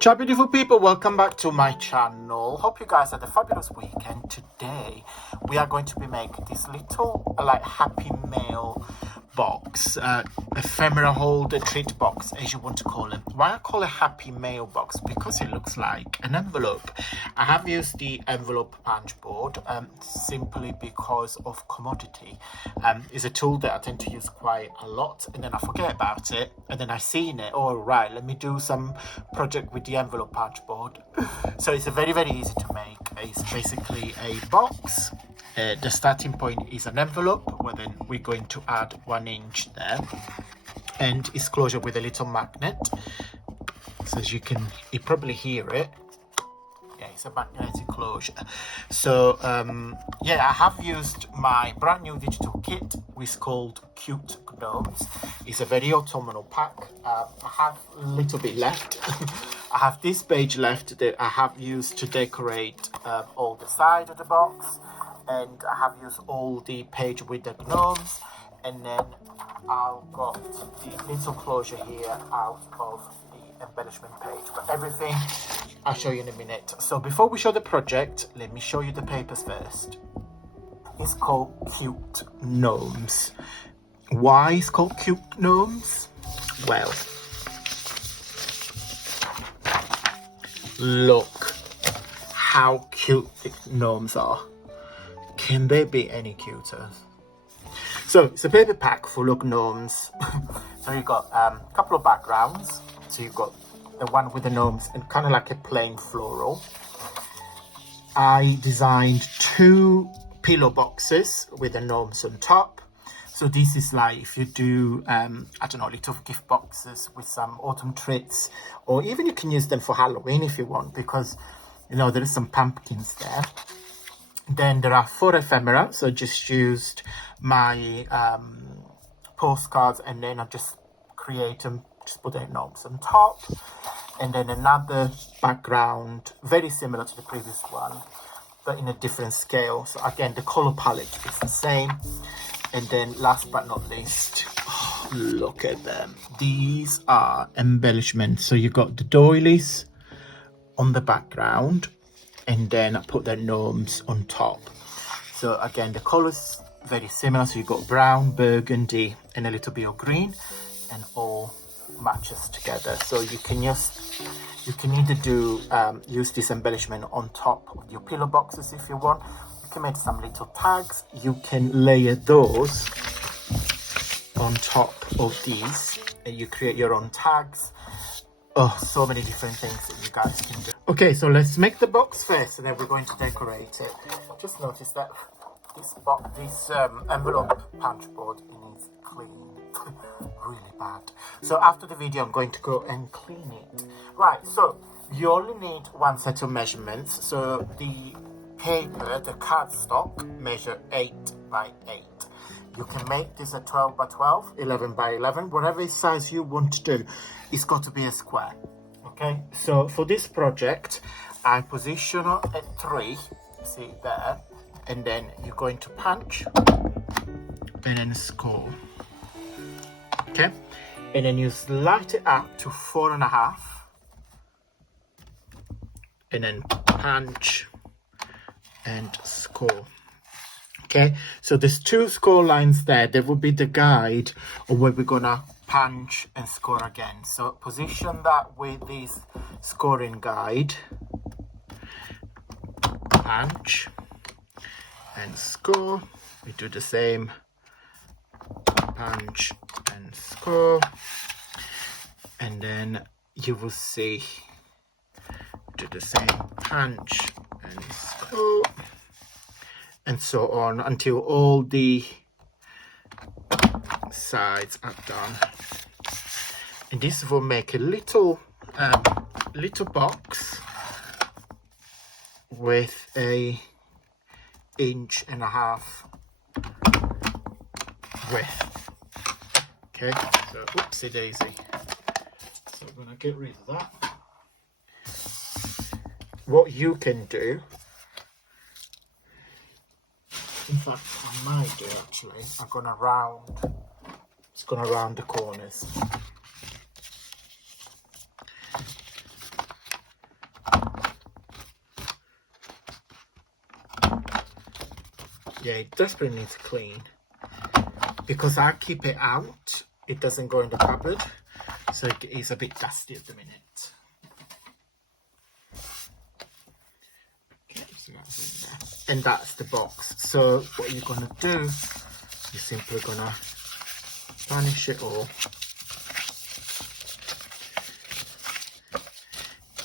Ciao beautiful people, welcome back to my channel. Hope you guys had a fabulous weekend. Today we are going to be making this little like happy mail box, ephemera holder treat box, as you want to call it. Why I call it happy mail box? Because it looks like an envelope. I have used the envelope punch board simply because of commodity. It's a tool that I tend to use quite a lot, and then I forget about it, and then I seen it, all right, let me do some project with the envelope punch board. So it's a very easy to make. It's basically a box. The starting point is an envelope, where then we're going to add 1 inch there, and it's closure with a little magnet. So as you probably hear it. Yeah, it's a magnetic closure. So yeah, I have used my brand new digital kit, which is called Cute Gnomes. It's a very autumnal pack. I have a little bit left. I have this page left that I have used to decorate all the side of the box, and I have used all the page with the gnomes, and then I've got the little closure here out of the embellishment page. But everything I'll show you in a minute. So before we show the project, let me show you the papers first. It's called Cute Gnomes. Why is it called Cute Gnomes? Well, look how cute the gnomes are. Can they be any cuter? So it's a paper pack full of gnomes. So you got a couple of backgrounds. So you've got the one with the gnomes and kind of like a plain floral. I designed 2 pillow boxes with the gnomes on top. So this is like if you do, I don't know, little gift boxes with some autumn treats, or even you can use them for Halloween if you want, because, you know, there is some pumpkins there. Then there are 4 ephemera, so I just used my postcards, and then I just create them, just put the gnomes on top. And then another background, very similar to the previous one, but in a different scale. So again, the color palette is the same. And then last but not least, oh, look at them. These are embellishments. So you got the doilies on the background, and then I put the gnomes on top. So again, the colors very similar. So you got brown, burgundy, and a little bit of green, and all matches together. So you can either do use this embellishment on top of your pillow boxes if you want. You can make some little tags. You can layer those on top of these, and you create your own tags. Oh, so many different things that you guys can do. Okay, so let's make the box first, and then we're going to decorate it. Just notice that this envelope punch board is clean. Really bad. So after the video, I'm going to go and clean it. Right, so you only need 1 set of measurements. So the paper, the cardstock, measure 8 by 8. You can make this at 12 by 12, 11 by 11, whatever size you want to do. It's got to be a square. Okay, so for this project, I position it at 3, see there, and then you're going to punch and then score. Okay, and then you slide it up to 4.5, and then punch and score. Okay, so there's 2 score lines there. There will be the guide of where we're gonna punch and score again. So position that with this scoring guide, punch and score. We do the same, punch and score, and then you will see, do the same, punch and score, and so on until all the sides are done. And this will make a little box with a 1.5 inch width. Okay, so oopsie daisy. So I'm gonna get rid of that. What you can do, in fact, I might do actually, it's gonna round the corners. Yeah, it desperately needs clean. Because I keep it out, it doesn't go in the cupboard. So it's a bit dusty at the minute. Okay, so that's in there. And that's the box. So what you're going to do, you're simply going to vanish it all.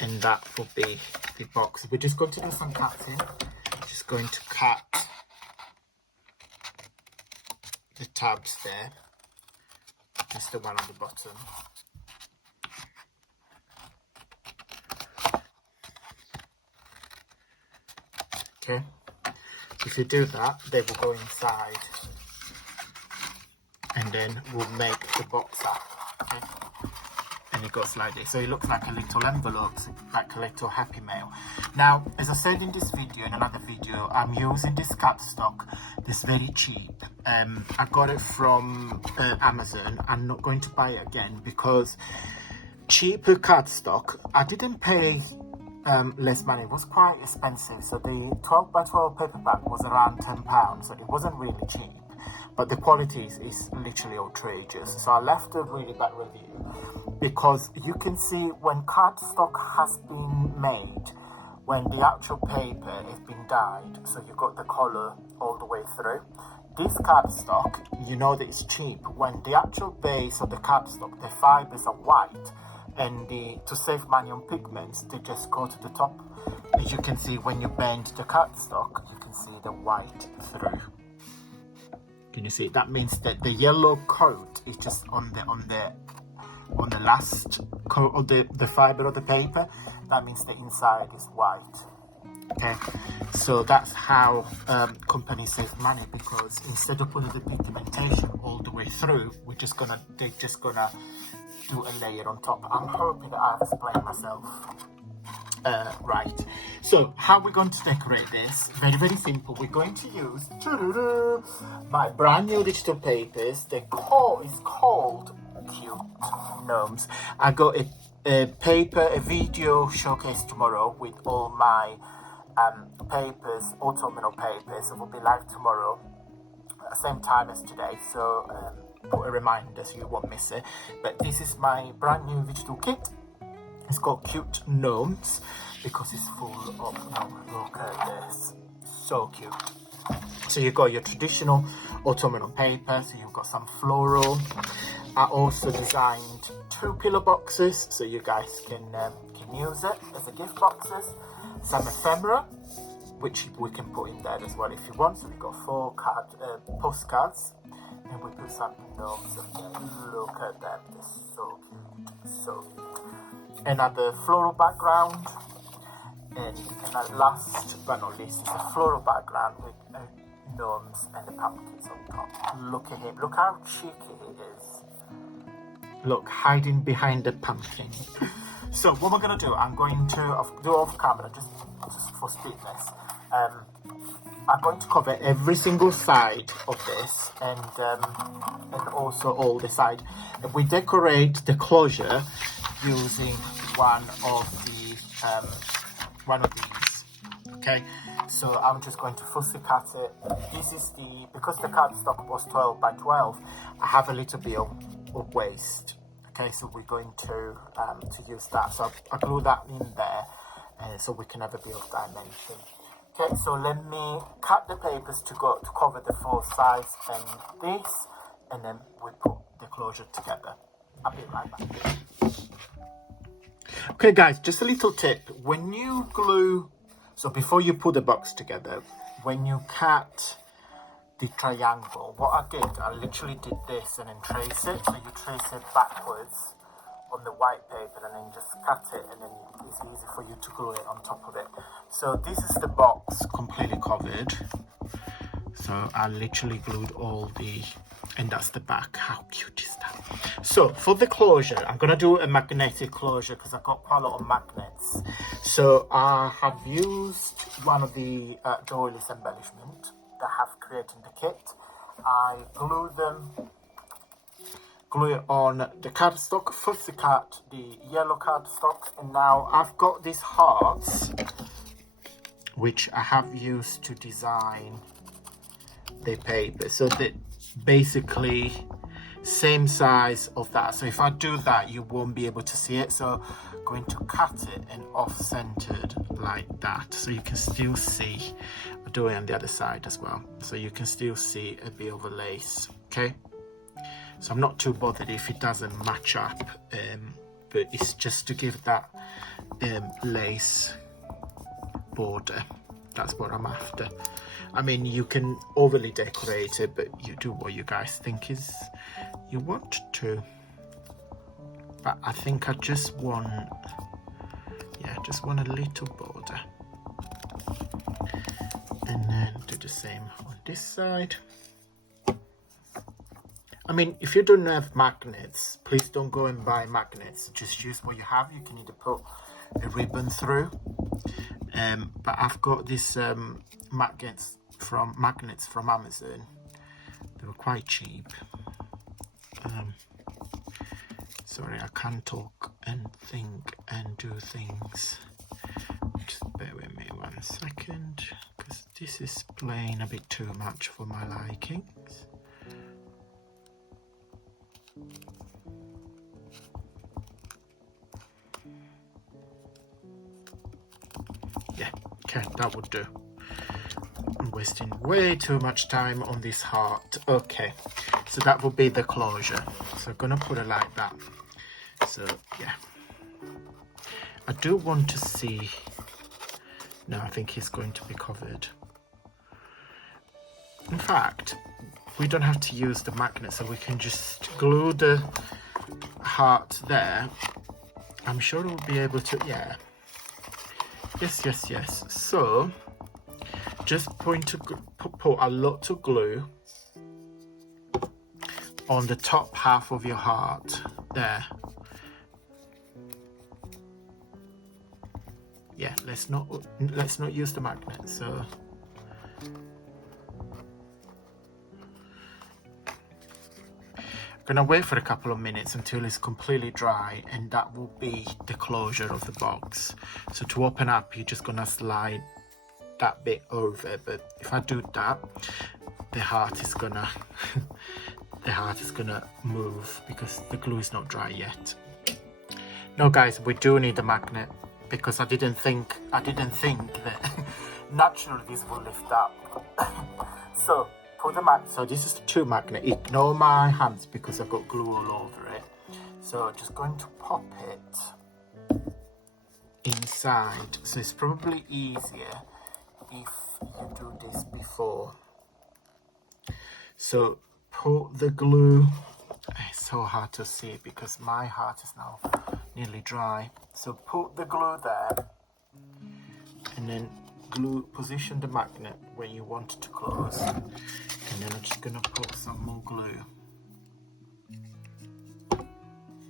And that will be the box. We're just going to do some cutting. Just going to cut the tabs there. Just the one on the bottom. Okay. If you do that, they will go inside. And then we'll make the box up. Okay. And it goes like this. So it looks like a little envelope, like a little happy mail. Now, as I said in this video, in another video, I'm using this cardstock. This very cheap. I got it from Amazon. I'm not going to buy it again because cheaper cardstock, I didn't pay less money. It was quite expensive. So the 12 by 12 paperback was around £10. So it wasn't really cheap. But the quality is literally outrageous. So I left a really bad review because you can see when cardstock has been made, when the actual paper has been dyed, so you got the colour all the way through. This cardstock, you know that it's cheap. When the actual base of the cardstock, the fibres are white, and to save money on pigments, they just go to the top. As you can see, when you bend the cardstock, you can see the white through. Can you see? That means that the yellow coat is just on the last coat of the fiber of the paper. That means the inside is white. Okay, so that's how companies save money, because instead of putting the pigmentation all the way through, they're just gonna do a layer on top. I'm hoping that I've explained myself right. So how we're going to decorate this, very, very simple. We're going to use my brand new digital papers. It's called Cute Gnomes. I got a video showcase tomorrow with all my papers, autumnal papers. It will be live tomorrow at the same time as today, so put a reminder so you won't miss it. But this is my brand new digital kit. It's called Cute Gnomes because it's full of gnomes. Look at this, so cute. So you've got your traditional autumnal paper, so you've got some floral. I also designed 2 pillow boxes so you guys can use it as a gift boxes. Some ephemera, which we can put in there as well if you want. So we've got 4 postcards, and we put some gnomes in there. Look at them, they're so cute, so cute. Another floral background, and last but not least is a floral background with gnomes and the pumpkins on top. Look at him, look how cheeky he is. Look, hiding behind the pumpkin. So what we're going to do, I'm going to do off camera just for speedness. I'm going to cover every single side of this, and also all the side. We decorate the closure using one of these. Okay, so I'm just going to fussy cut it. This is because the cardstock was 12 by 12. I have a little bit of waste. Okay, so we're going to use that. So I glue that in there, so we can have a bit of dimension. Okay, so let me cut the papers to cover the 4 sides and this, and then we put the closure together. I'll be right back. Okay guys, just a little tip. When you glue, so before you put the box together, when you cut the triangle, what I literally did this and then trace it. So you trace it backwards on the white paper and then just cut it, and then it's easy for you to glue it on top of it. So this is the box completely covered. So I literally glued all and that's the back. How cute is that? So for the closure, I'm gonna do a magnetic closure because I've got quite a lot of magnets. So I have used one of the doilies embellishment that I have created in the kit. I glue it on the cardstock, fussy cut the yellow cardstock, and now I've got these hearts which I have used to design the paper, so that basically same size of that. So if I do that, you won't be able to see it. So I'm going to cut it and off-centered like that, so you can still see. I'll do it on the other side as well, so you can still see a bit of a lace. Okay, so I'm not too bothered if it doesn't match up, but it's just to give that lace border. That's what I'm after. I mean, you can overly decorate it, but you do what you guys think is you want to. But I think I just want, yeah, just want a little border. And then do the same on this side. I mean, if you don't have magnets, please don't go and buy magnets. Just use what you have. You can either put a ribbon through. But I've got this magnets from Amazon. They were quite cheap. Sorry, I can't talk and think and do things. Just bear with me 1 second, because this is playing a bit too much for my likings. Yeah, okay, that would do. I'm wasting way too much time on this heart. Okay, so that will be the closure. So I'm gonna put it like that. So yeah, I do want to see. No, I think he's going to be covered. In fact, we don't have to use the magnet, so we can just glue the heart there. I'm sure we'll be able to, yeah. Yes. So just put a lot of glue on the top half of your heart there. Yeah, let's not use the magnet. So I'm gonna wait for a couple of minutes until it's completely dry, and that will be the closure of the box. So to open up, you're just gonna slide that bit over, but if I do that, the heart is gonna move because the glue is not dry yet. No guys, we do need a magnet, because I didn't think that naturally this will lift up. So put the magnet. So this is the 2 magnet. Ignore my hands because I've got glue all over it. So just going to pop it inside. So it's probably easier if you do this before. So put the glue. It's so hard to see because my heart is now nearly dry. So put the glue there, and then position the magnet where you want it to close, and then I'm just gonna put some more glue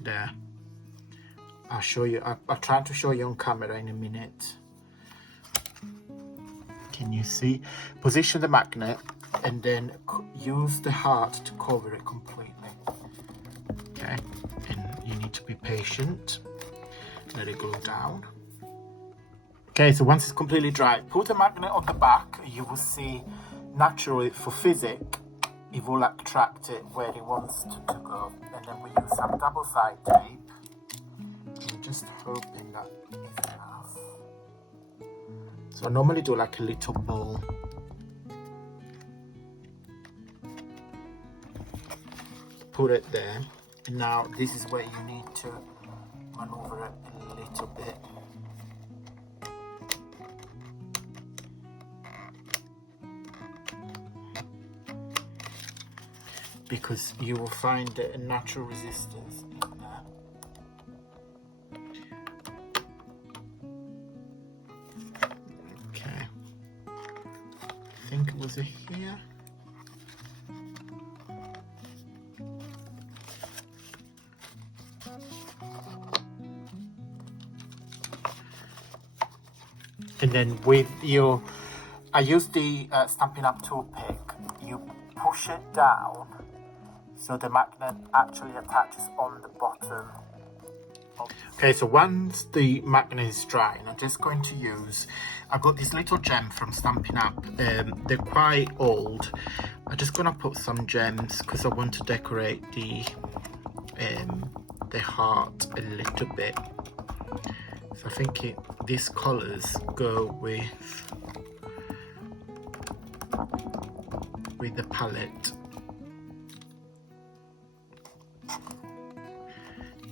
there. I'll show you. I'll try to show you on camera in a minute. Can you see? Position the magnet and then use the heart to cover it completely. Okay, and you need to be patient. Let it glue down. Okay, so once it's completely dry, put the magnet on the back. You will see naturally for physics, it will attract it where it wants to go. And then we use some double-side tape. I'm just hoping that is enough. So I normally do like a little ball. Put it there. And now this is where you need to maneuver it a little bit. Because you will find a natural resistance in there. Okay. I think it was here. And then with your, I use the Stampin' Up! Toothpick. You push it down so the magnet actually attaches on the bottom Okay, so once the magnet is drying, I'm just going to use, I've got this little gem from Stampin' Up. They're quite old. I'm just gonna put some gems because I want to decorate the heart a little bit. So I think these colors go with the palette.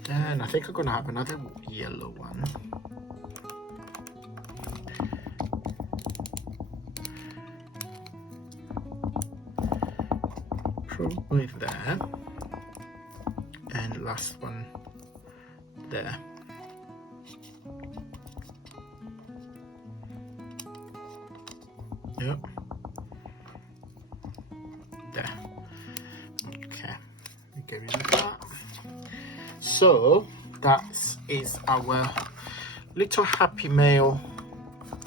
Then I think I'm gonna have another yellow one. Probably there. And last one there. Yep. There. Okay. Get rid of that. So that is our little Happy Mail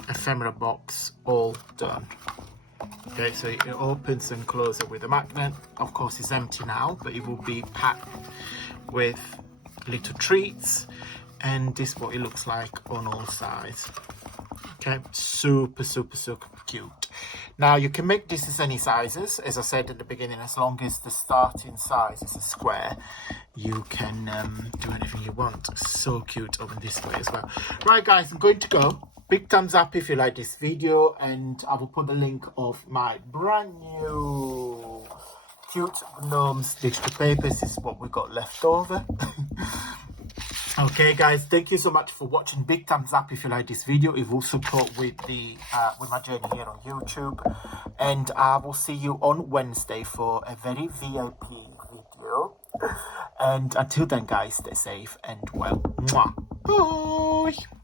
ephemera box all done. Okay, so it opens and closes with a magnet. Of course, it's empty now, but it will be packed with little treats, and this is what it looks like on all sides. Okay, super cute. Now you can make this as any sizes, as I said at the beginning. As long as the starting size is a square, you can do anything you want. So cute over this way as well. Right guys, I'm going to go. Big thumbs up if you like this video, and I will put the link of my brand new cute Gnomes digital papers. This is what we got left over. Okay guys, thank you so much for watching. Big thumbs up if you like this video. It will support with the with my journey here on YouTube, and I will see you on Wednesday for a very VIP video. And until then guys, stay safe and well. Mwah. Bye.